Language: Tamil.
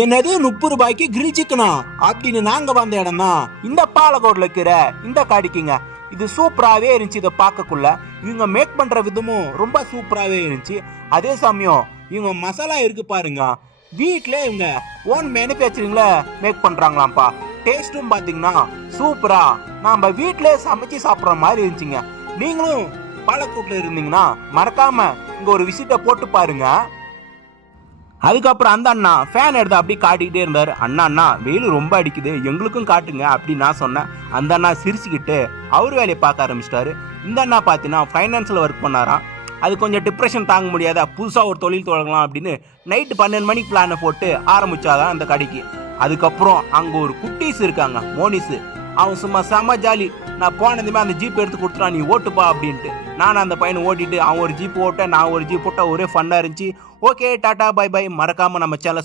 என்னது 30 ரூபாய்க்கு கிரில் சிக்கனா அப்படின்னு நாங்க வந்த இடம் தான் இந்த பாலக்கோட்ல இருக்கிற இந்த கடைக்குங்க. இது சூப்பராகவே இருந்துச்சு. இதை பார்க்கக்குள்ள இவங்க மேக் பண்ற விதமும் ரொம்ப சூப்பராகவே இருந்துச்சு. அதே சமயம் இவங்க மசாலா இருக்கு பாருங்க, வீட்டிலே இவங்க ஓன் மேனுஃபேக்சரிங்ல மேக் பண்றாங்களாம்ப்பா. டேஸ்ட்டும் பார்த்தீங்கன்னா சூப்பரா நம்ம வீட்டிலே சமைச்சு சாப்பிட்ற மாதிரி இருந்துச்சுங்க. நீங்களும் பாலக்கோட்ல இருந்தீங்கன்னா மறக்காம இங்க ஒரு விசிட்டை போட்டு பாருங்க. அதுக்கப்புறம் அந்த அண்ணா ஃபேன் எடுத்து அப்படி காட்டிக்கிட்டே இருந்தார். அண்ணா வெயில் ரொம்ப அடிக்குது, எங்களுக்கும் காட்டுங்க அப்படின்னு நான் சொன்னேன். அந்த அண்ணா சிரிச்சுக்கிட்டு அவர் வேலையை பார்க்க ஆரம்பிச்சிட்டாரு. இந்த அண்ணா பார்த்தீங்கன்னா ஃபைனான்ஸில் ஒர்க் பண்ணாராம். அது கொஞ்சம் டிப்ரெஷன் தாங்க முடியாத புதுசாக ஒரு தொழில் தொடங்கலாம் அப்படின்னு நைட்டு 12 மணிக்கு பிளானை போட்டு ஆரம்பிச்சாதான் அந்த கடைக்கு. அதுக்கப்புறம் அங்கே ஒரு குட்டீஸ் இருக்காங்க, மோனிஸு. அவன் சும்மா செம ஜாலி. நான் போனதுமே அந்த ஜீப் எடுத்து கொடுத்துட்டான், நீ ஓட்டுப்பா அப்படின்ட்டு. நான் அந்த பையனை ஓட்டிட்டு அவன் ஒரு ஜீப் ஓட்டேன், நான் ஒரு ஜீப் ஓட்ட, ஒரே ஃபன்னாக இருந்துச்சு. Okay, tata bye bye. மறக்காமல் நம்ம சேனலை